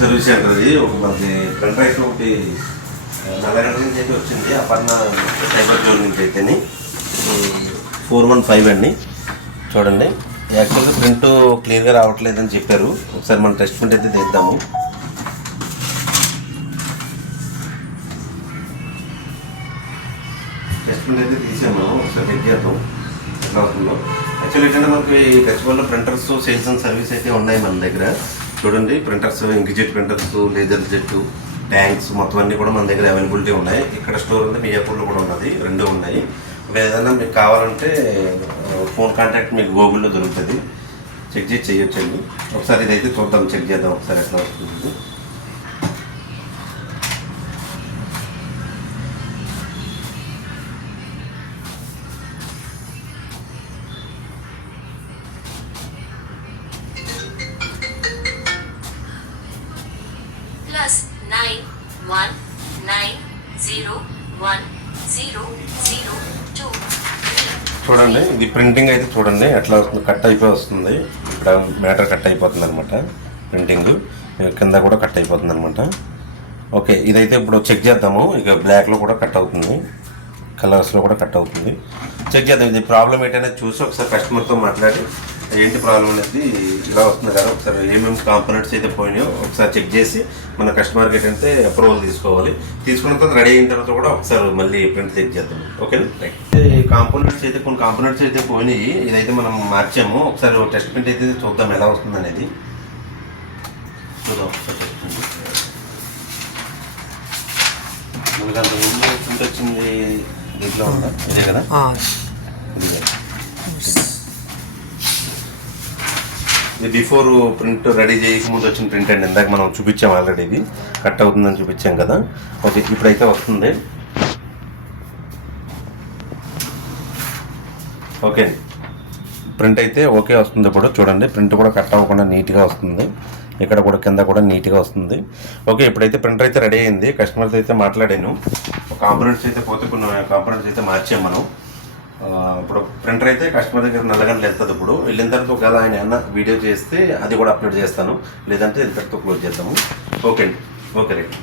Service centre ఒక మనకి front right ఒకటి నల్లగంట నుంచి అయితే వచ్చింది అపర్ణ సైబర్ జోన్ నుంచి అయితేని 415 అండి. చూడండి యాక్చువల్గా ప్రింట్ క్లియర్గా రావట్లేదని చెప్పారు. ఒకసారి మనం టెస్ట్ ప్రింట్ అయితే తీద్దాము. టెస్ట్ ప్రింట్ అయితే తీసాము, ఒకసారి చెక్ చేద్దాం ఎట్లా అవుతుందో. యాక్చువల్లీ ఏంటంటే మనకి టెస్ట్బుల్లో ప్రింటర్స్ సేల్స్ అండ్ సర్వీస్ అయితే ఉన్నాయి మన దగ్గర. చూడండి printers, inkjet printers, laser jet, tanks మొత్తం అన్నీ కూడా మన దగ్గర అవైలబిలిటీ ఉన్నాయి. ఇక్కడ స్టోర్ ఉంది, మియాపూర్లో కూడా ఉన్నది, రెండు ఉన్నాయి. ఏదైనా మీకు కావాలంటే ఫోన్ కాంటాక్ట్ మీకు గూగుల్లో దొరుకుతుంది, చెక్ చేసి చేయొచ్చండి. ఒకసారి ఇదైతే చూద్దాం, చెక్ చేద్దాం ఒకసారి ఎట్లా వస్తుంది. చూడండి ఇది ప్రింటింగ్ అయితే చూడండి ఎట్లా వస్తుంది, కట్ అయిపోయి వస్తుంది. ఇక్కడ మ్యాటర్ కట్ అయిపోతుంది అనమాట, ప్రింటింగ్ కింద కూడా కట్ అయిపోతుంది అనమాట. ఓకే ఇదైతే ఇప్పుడు చెక్ చేద్దాము. ఇక బ్లాక్లో కూడా కట్ అవుతుంది, కలర్స్లో కూడా కట్ అవుతుంది. చెక్ చేద్దాం ఇది ప్రాబ్లం ఏంటనేది చూసి ఒకసారి కస్టమర్తో మాట్లాడి ఏంటి ప్రాబ్లం అనేది ఇలా వస్తుంది కదా, ఒకసారి ఏమేమి కాంపోనెంట్స్ అయితే పోయినాయో ఒకసారి చెక్ చేసి మన కస్టమర్కి ఏంటంటే అప్రూవల్ తీసుకోవాలి. తీసుకున్న తర్వాత రెడీ అయిన తర్వాత కూడా ఒకసారి మళ్ళీ ప్రింట్ చెక్ చేద్దాం. ఓకేనా రైట్. కాంపోనెంట్స్ అయితే కొన్ని కాంపోనెంట్స్ అయితే పోయినాయి, ఇదైతే మనం మార్చాము. ఒకసారి టెస్ట్ ప్రింట్ అయితే చూద్దాం ఎలా వస్తుంది అనేది. చూద్దాం ఒకసారి టెస్ట్ ప్రింట్. మనకు అంత ముందు ప్రింట్ వచ్చింది దీంట్లో ఉందా, ఇదే కదా, ఇదే ఇది బిఫోర్ ప్రింట్ రెడీ చేయకముందు వచ్చిన ప్రింట్ అండి. ఇందాక మనం చూపించాం ఆల్రెడీ, ఇది కట్ అవుతుందని చూపించాం కదా. ఓకే ఇప్పుడైతే వస్తుంది. ఓకే ప్రింట్ అయితే ఓకే వస్తుంది. ఇప్పుడు చూడండి ప్రింట్ కూడా కట్ అవ్వకుండా నీట్గా వస్తుంది, ఇక్కడ కూడా కింద కూడా నీట్గా వస్తుంది. ఓకే ఇప్పుడైతే ప్రింటర్ అయితే రెడీ అయింది. కస్టమర్తో అయితే మాట్లాడాను, కాంపోనెంట్స్ అయితే పోతే కొన్ని కాంపోనెంట్స్ అయితే మార్చాము మనం. ఇప్పుడు ప్రింటర్ అయితే కస్టమర్ దగ్గర నల్లగంటలు వెళ్తుంది. ఇప్పుడు వెళ్ళిన తర్వాత ఒకవేళ ఆయన ఏమన్నా వీడియో చేస్తే అది కూడా అప్లోడ్ చేస్తాను, లేదంటే ఇంతటితో క్లోజ్ చేద్దాము. ఓకే అండి, ఓకే రైట్.